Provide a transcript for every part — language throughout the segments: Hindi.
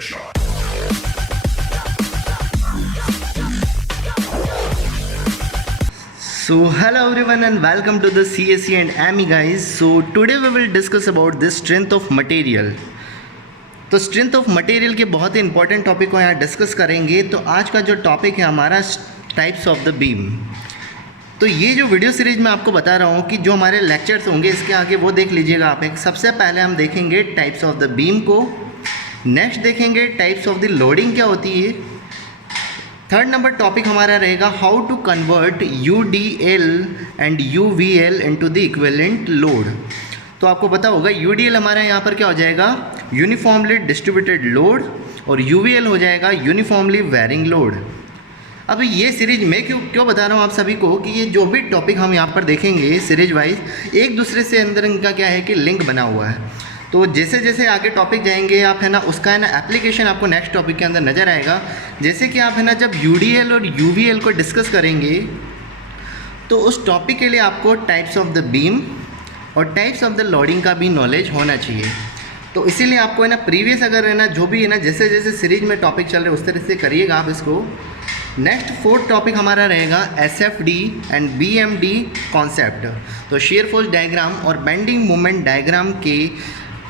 So hello everyone and welcome to the CSE and AMI guys. So today we will discuss about the strength of material. तो स्ट्रेंथ ऑफ मटेरियल के बहुत ही इंपॉर्टेंट टॉपिक को यहाँ डिस्कस करेंगे। तो आज का जो टॉपिक है हमारा टाइप्स ऑफ द बीम। तो ये जो वीडियो सीरीज मैं आपको बता रहा हूँ कि जो हमारे लेक्चर्स होंगे इसके आगे वो देख लीजिएगा आप। एक सबसे पहले हम देखेंगे टाइप्स ऑफ द बीम को, नेक्स्ट देखेंगे टाइप्स ऑफ द लोडिंग क्या होती है, थर्ड नंबर टॉपिक हमारा रहेगा how to convert UDL and UVL into the equivalent load. तो आपको पता होगा UDL हमारा यहाँ पर क्या हो जाएगा, यूनिफॉर्मली डिस्ट्रीब्यूटेड लोड, और UVL हो जाएगा यूनिफॉर्मली वेरिंग लोड। अब ये सीरीज मैं क्यों बता रहा हूँ आप सभी को कि ये जो भी टॉपिक हम यहाँ पर देखेंगे सीरीज वाइज एक दूसरे से अंदर इनका क्या है कि लिंक बना हुआ है। तो जैसे जैसे आगे टॉपिक जाएंगे आप है ना, उसका है ना एप्लीकेशन आपको नेक्स्ट टॉपिक के अंदर नज़र आएगा। जैसे कि आप है ना जब UDL और UVL को डिस्कस करेंगे तो उस टॉपिक के लिए आपको टाइप्स ऑफ द बीम और टाइप्स ऑफ द लोडिंग का भी नॉलेज होना चाहिए। तो इसीलिए आपको है ना प्रीवियस अगर है ना जो भी है ना जैसे जैसे सीरीज में टॉपिक चल रहे हैं उस तरह से करिएगा आप इसको। नेक्स्ट फोर्थ टॉपिक हमारा रहेगा SFD एंड BMD कॉन्सेप्ट। तो shear फोर्स डायग्राम और बेंडिंग मोमेंट डायग्राम के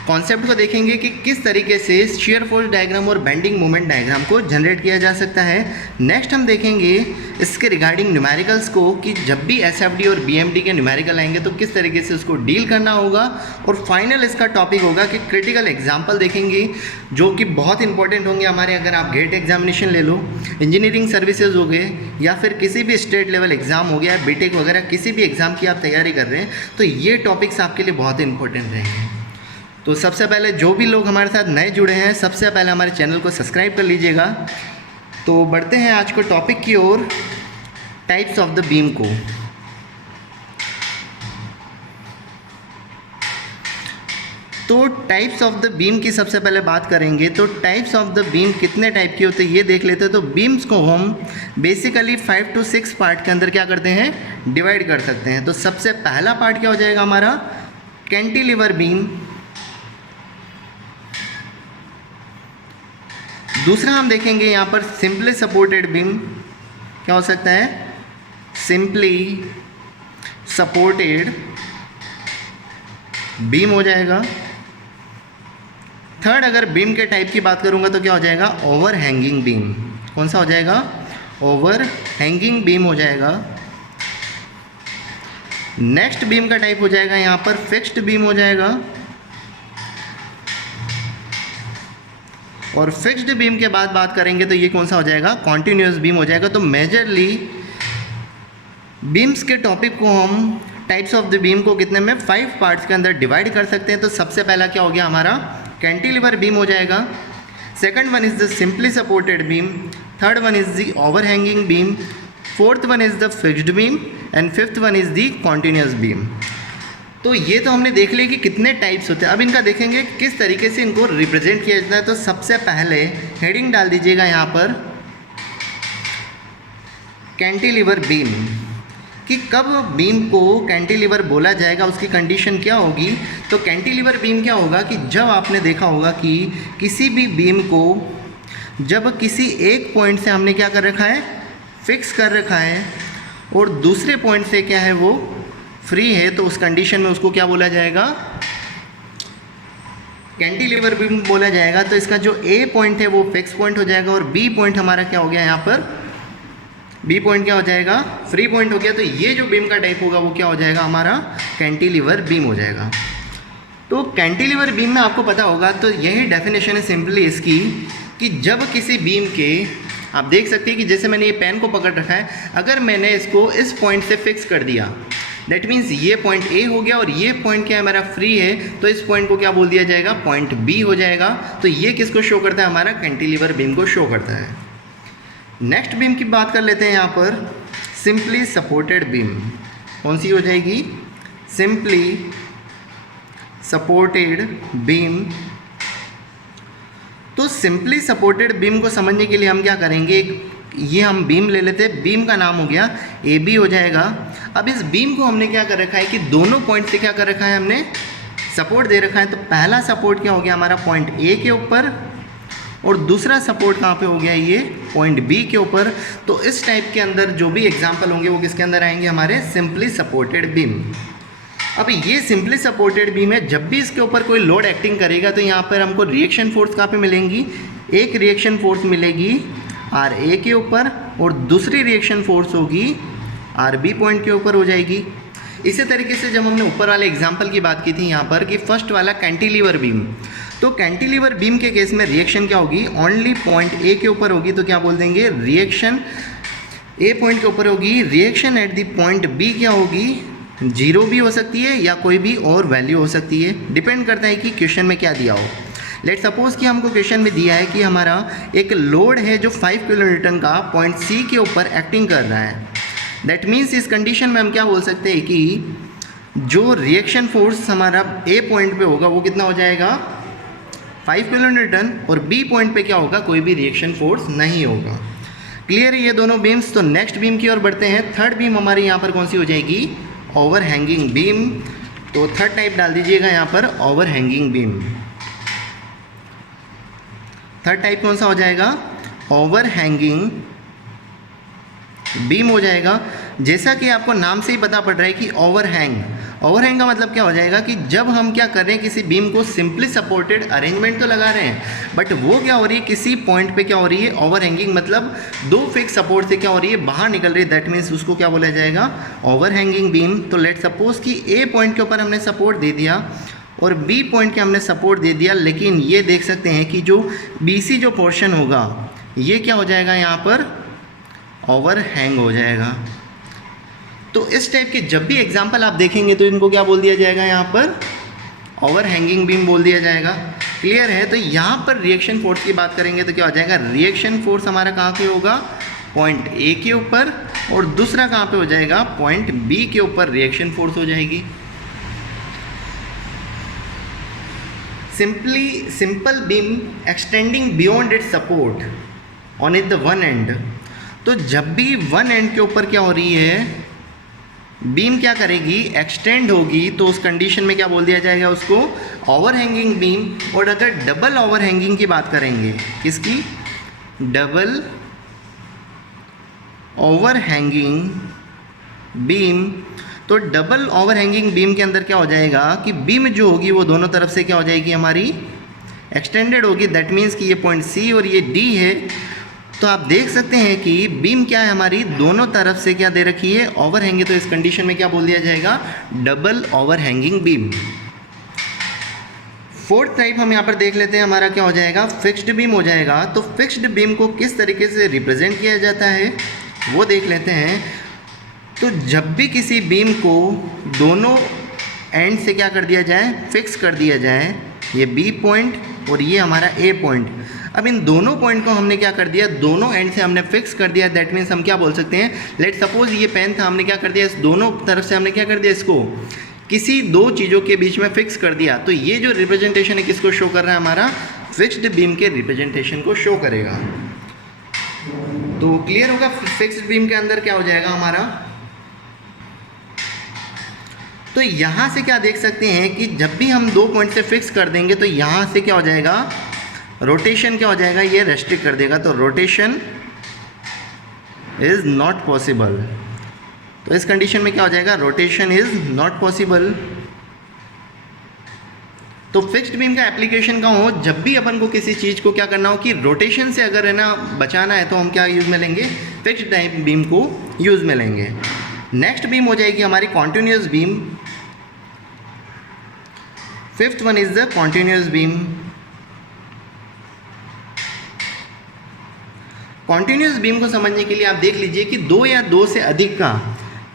कॉन्सेप्ट को देखेंगे कि किस तरीके से shear फोर्स डायग्राम और बेंडिंग मोमेंट डायग्राम को जनरेट किया जा सकता है। नेक्स्ट हम देखेंगे इसके रिगार्डिंग न्यूमेरिकल्स को कि जब भी SFD और BMD के न्यूमेरिकल आएंगे तो किस तरीके से उसको डील करना होगा। और फाइनल इसका टॉपिक होगा कि क्रिटिकल एग्जाम्पल देखेंगे जो कि बहुत इंपॉर्टेंट होंगे हमारे। अगर आप गेट एग्जामिनेशन ले लो, इंजीनियरिंग सर्विसेज हो गए, या फिर किसी भी स्टेट लेवल एग्ज़ाम हो गया, BTech वगैरह किसी भी एग्ज़ाम की आप तैयारी कर रहे हैं तो ये टॉपिक्स आपके लिए बहुत इंपॉर्टेंट रहेंगे। तो सबसे पहले जो भी लोग हमारे साथ नए जुड़े हैं सबसे पहले हमारे चैनल को सब्सक्राइब कर लीजिएगा। तो बढ़ते हैं आज को टॉपिक की ओर, टाइप्स ऑफ द बीम को। तो टाइप्स ऑफ द बीम की सबसे पहले बात करेंगे। तो टाइप्स ऑफ द बीम कितने टाइप की होते हैं ये देख लेते हैं। तो बीम्स को हम बेसिकली 5 to 6 पार्ट के अंदर क्या करते हैं, डिवाइड कर सकते हैं। तो सबसे पहला पार्ट क्या हो जाएगा हमारा, कैंटिलीवर बीम। दूसरा हम देखेंगे यहाँ पर सिंपली सपोर्टेड बीम, क्या हो सकता है, सिंपली सपोर्टेड बीम हो जाएगा। थर्ड अगर बीम के टाइप की बात करूँगा तो क्या हो जाएगा, ओवर हैंगिंग बीम। कौन सा हो जाएगा, ओवर हैंगिंग बीम हो जाएगा। नेक्स्ट बीम का टाइप हो जाएगा यहाँ पर फिक्स्ड बीम हो जाएगा। और फिक्स्ड बीम के बाद बात करेंगे तो ये कौन सा हो जाएगा, कॉन्टिन्यूस बीम हो जाएगा। तो मेजरली बीम्स के टॉपिक को हम टाइप्स ऑफ द बीम को कितने में 5 पार्ट्स के अंदर डिवाइड कर सकते हैं। तो सबसे पहला क्या हो गया हमारा, कैंटिलीवर बीम हो जाएगा। Second one is the simply supported beam, third one is the over hanging beam, fourth one is the fixed beam and fifth one is the continuous beam. तो ये तो हमने देख लिया कि कितने टाइप्स होते हैं। अब इनका देखेंगे किस तरीके से इनको रिप्रेजेंट किया जाता है। तो सबसे पहले हेडिंग डाल दीजिएगा यहाँ पर कैंटिलीवर बीम, कि कब बीम को कैंटिलीवर बोला जाएगा, उसकी कंडीशन क्या होगी। तो कैंटिलीवर बीम क्या होगा कि जब आपने देखा होगा कि किसी भी बीम को जब किसी एक पॉइंट से हमने क्या कर रखा है, फिक्स कर रखा है, और दूसरे पॉइंट से क्या है वो फ्री है, तो उस कंडीशन में उसको क्या बोला जाएगा, कैंटिलीवर बीम बोला जाएगा। तो इसका जो A पॉइंट है वो फिक्स पॉइंट हो जाएगा, और B पॉइंट हमारा क्या हो गया यहाँ पर, B पॉइंट क्या हो जाएगा, फ्री पॉइंट हो गया। तो ये जो बीम का टाइप होगा वो क्या हो जाएगा हमारा, कैंटिलीवर बीम हो जाएगा। तो कैंटिलीवर बीम में आपको पता होगा, तो यही डेफिनेशन है सिंपली इसकी, कि जब किसी बीम के, आप देख सकते हैं कि जैसे मैंने ये पेन को पकड़ रखा है, अगर मैंने इसको इस पॉइंट से फिक्स कर दिया, दैट मीन्स ये पॉइंट A हो गया और ये पॉइंट क्या है हमारा, फ्री है, तो इस पॉइंट को क्या बोल दिया जाएगा, पॉइंट B हो जाएगा। तो ये किसको शो करता है, हमारा कैंटिलीवर बीम को शो करता है। नेक्स्ट बीम की बात कर लेते हैं यहाँ पर, सिंपली सपोर्टेड बीम। कौन सी हो जाएगी, सिंपली सपोर्टेड बीम। तो सिंपली सपोर्टेड बीम को समझने के लिए हम क्या करेंगे, ये हम बीम ले लेते हैं, बीम का नाम हो गया AB हो जाएगा। अब इस बीम को हमने क्या कर रखा है कि दोनों पॉइंट से क्या कर रखा है, हमने सपोर्ट दे रखा है। तो पहला सपोर्ट क्या हो गया हमारा, पॉइंट A के ऊपर, और दूसरा सपोर्ट कहाँ पे हो गया, ये पॉइंट बी के ऊपर। तो इस टाइप के अंदर जो भी एग्जाम्पल होंगे वो किसके अंदर आएंगे, हमारे सिंपली सपोर्टेड बीम। अब ये सिंपली सपोर्टेड बीम है, जब भी इसके ऊपर कोई लोड एक्टिंग करेगा तो यहाँ पर हमको रिएक्शन फोर्स कहाँ पे मिलेंगी, एक रिएक्शन फोर्स मिलेगी आर ए के ऊपर और दूसरी रिएक्शन फोर्स होगी आर बी पॉइंट के ऊपर हो जाएगी। इसी तरीके से जब हमने ऊपर वाले एग्जाम्पल की बात की थी यहाँ पर कि फर्स्ट वाला कैंटिलीवर बीम, तो कैंटिलीवर बीम के केस में रिएक्शन क्या होगी, ओनली पॉइंट ए के ऊपर होगी। तो क्या बोल देंगे, रिएक्शन ए पॉइंट के ऊपर होगी, reaction at the point B क्या होगी, 0 भी हो सकती है या कोई भी और वैल्यू हो सकती है, डिपेंड करता है कि क्वेश्चन में क्या दिया हो। लेट सपोज कि हमको क्वेश्चन में दिया है कि हमारा एक लोड है जो 5 किलोन्यूटन का पॉइंट सी के ऊपर एक्टिंग कर रहा है। दैट मीन्स इस कंडीशन में हम क्या बोल सकते हैं कि जो रिएक्शन फोर्स हमारा ए पॉइंट पे होगा वो कितना हो जाएगा, 5 किलोन्यूटन, और बी पॉइंट पे क्या होगा, कोई भी रिएक्शन फोर्स नहीं होगा। क्लियर है ये दोनों बीम्स। तो नेक्स्ट बीम की ओर बढ़ते हैं। थर्ड बीम हमारी यहाँ पर कौन सी हो जाएगी, ओवर हैंगिंग बीम। तो थर्ड टाइप डाल दीजिएगा यहाँ पर, over hanging beam. Third type कौन सा हो जाएगा, ओवर हैंगिंग बीम हो जाएगा। जैसा कि आपको नाम से ही पता पड़ रहा है कि ओवरहैंग, ओवरहैंग का मतलब क्या हो जाएगा कि जब हम क्या कर रहे हैं, किसी बीम को सिंपली सपोर्टेड अरेंजमेंट तो लगा रहे हैं, बट वो क्या हो रही है, किसी पॉइंट पे क्या हो रही है, ओवरहैंगिंग, मतलब 2 फिक्स सपोर्ट से क्या हो रही है, बाहर निकल रही है। दैट मीन्स उसको क्या बोला जाएगा, ओवरहैंगिंग बीम। तो लेट सपोज कि ए पॉइंट के ऊपर हमने सपोर्ट दे दिया और बी पॉइंट के हमने सपोर्ट दे दिया, लेकिन ये देख सकते हैं कि जो बीसी जो पोर्शन होगा ये क्या हो जाएगा, यहाँ पर ओवरहैंग हो जाएगा। तो इस टाइप के जब भी एग्जाम्पल आप देखेंगे तो इनको क्या बोल दिया जाएगा, यहाँ पर ओवरहैंगिंग बीम बोल दिया जाएगा। क्लियर है। तो यहाँ पर रिएक्शन फोर्स की बात करेंगे तो क्या हो जाएगा, रिएक्शन फोर्स हमारा कहाँ पे होगा, पॉइंट ए के ऊपर, और दूसरा कहाँ पे हो जाएगा, पॉइंट बी के ऊपर रिएक्शन फोर्स हो जाएगी। Simple beam extending beyond its support on it the one end. तो जब भी वन एंड के ऊपर क्या हो रही है, बीम क्या करेगी, एक्सटेंड होगी, तो उस कंडीशन में क्या बोल दिया जाएगा उसको, ओवरहैंगिंग बीम। और अगर डबल ओवरहैंगिंग की बात करेंगे, किसकी, डबल ओवरहैंगिंग बीम, तो डबल ओवरहैंगिंग बीम के अंदर क्या हो जाएगा कि बीम जो होगी वो दोनों तरफ से क्या हो जाएगी, हमारी एक्सटेंडेड होगी। दैट मीन्स कि ये पॉइंट सी और ये डी है। तो आप देख सकते हैं कि बीम क्या है, हमारी दोनों तरफ से क्या दे रखी है, ओवरहैंगिंग। तो इस कंडीशन में क्या बोल दिया जाएगा, double overhanging beam. Fourth type हम यहाँ पर देख लेते हैं, हमारा क्या हो जाएगा, फिक्स्ड बीम हो जाएगा। तो फिक्स्ड बीम को किस तरीके से रिप्रेजेंट किया जाता है वो देख लेते हैं। तो जब भी किसी बीम को दोनों एंड से क्या कर दिया जाए, फिक्स कर दिया जाए, ये बी पॉइंट और ये हमारा ए पॉइंट। अब इन दोनों पॉइंट को हमने क्या कर दिया, दोनों एंड से हमने फिक्स कर दिया। दैट मीन्स हम क्या बोल सकते हैं, लेट सपोज ये पेन था, हमने क्या कर दिया, इस दोनों तरफ से हमने क्या कर दिया, इसको किसी 2 चीज़ों के बीच में फिक्स कर दिया। तो ये जो रिप्रेजेंटेशन है किसको शो कर रहा है, हमारा फिक्स्ड बीम के रिप्रेजेंटेशन को शो करेगा। तो क्लियर होगा, फिक्स्ड बीम के अंदर क्या हो जाएगा हमारा। तो यहाँ से क्या देख सकते हैं कि जब भी हम 2 पॉइंट से फिक्स कर देंगे तो यहाँ से क्या हो जाएगा, रोटेशन क्या हो जाएगा, ये रेस्ट्रिक्ट कर देगा। तो रोटेशन इज नॉट पॉसिबल। तो इस कंडीशन में क्या हो जाएगा, रोटेशन इज नॉट पॉसिबल। तो फिक्स्ड बीम का एप्लीकेशन का हो, जब भी अपन को किसी चीज़ को क्या करना हो कि रोटेशन से अगर है ना बचाना है, तो हम क्या यूज़ में लेंगे, फिक्स्ड टाइप बीम को यूज़ में लेंगे। नेक्स्ट बीम हो जाएगी हमारी continuous beam. Fifth one is the continuous beam. Continuous beam को समझने के लिए आप देख लीजिए कि 2 या 2 से अधिक का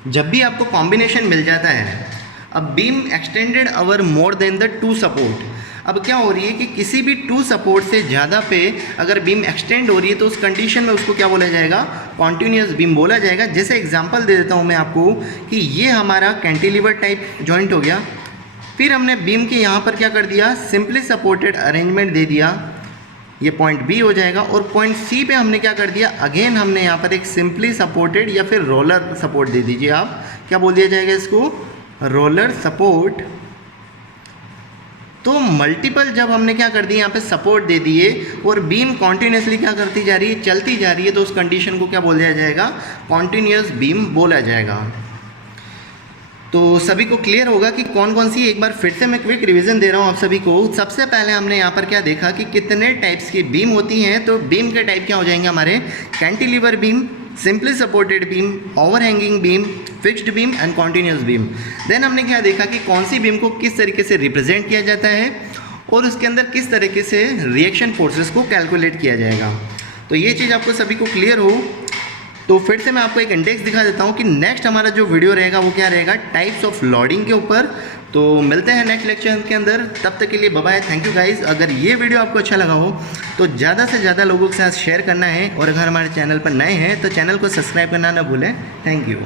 जब भी आपको कॉम्बिनेशन मिल जाता है, अब beam extended our more than the 2 support. अब क्या हो रही है कि किसी भी 2 सपोर्ट से ज़्यादा पे अगर बीम एक्सटेंड हो रही है तो उस कंडीशन में उसको क्या बोला जाएगा, कॉन्टिन्यूस बीम बोला जाएगा। जैसे एग्जांपल दे देता हूँ मैं आपको कि ये हमारा कैंटिलीवर टाइप जॉइंट हो गया, फिर हमने बीम के यहाँ पर क्या कर दिया, सिंपली सपोर्टेड अरेंजमेंट दे दिया, ये पॉइंट बी हो जाएगा। और पॉइंट सी पे हमने क्या कर दिया, अगेन हमने यहाँ पर एक सिंपली सपोर्टेड या फिर रोलर सपोर्ट दे दीजिए आप, क्या बोल दिया जाएगा इसको, रोलर सपोर्ट। तो मल्टीपल जब हमने क्या कर दिया यहाँ पे सपोर्ट दे दिए और बीम कॉन्टीन्यूसली क्या करती जा रही है, चलती जा रही है, तो उस कंडीशन को क्या बोल दिया जाएगा, कॉन्टीन्यूस बीम बोला जाएगा। तो सभी को क्लियर होगा कि कौन कौन सी, एक बार फिर से मैं क्विक रिवीजन दे रहा हूँ आप सभी को। सबसे पहले हमने यहाँ पर क्या देखा कि कितने टाइप्स की बीम होती हैं। तो बीम के टाइप क्या हो जाएंगे हमारे, cantilever beam, simply supported beam, overhanging beam, fixed beam and continuous beam. Then हमने क्या देखा कि कौन सी बीम को किस तरीके से रिप्रेजेंट किया जाता है और उसके अंदर किस तरीके से रिएक्शन फोर्सेस को कैलकुलेट किया जाएगा। तो ये चीज़ आपको सभी को क्लियर हो तो फिर से मैं आपको एक इंडेक्स दिखा देता हूँ कि नेक्स्ट हमारा जो वीडियो रहेगा वो क्या रहेगा, टाइप्स ऑफ लोडिंग के ऊपर। तो मिलते हैं नेक्स्ट लेक्चर के अंदर, तब तक के लिए bye bye, thank you guys. अगर ये वीडियो आपको अच्छा लगा हो तो ज़्यादा से ज़्यादा लोगों के साथ शेयर करना है और अगर हमारे चैनल पर नए हैं तो चैनल को सब्सक्राइब करना ना भूलें। Thank you.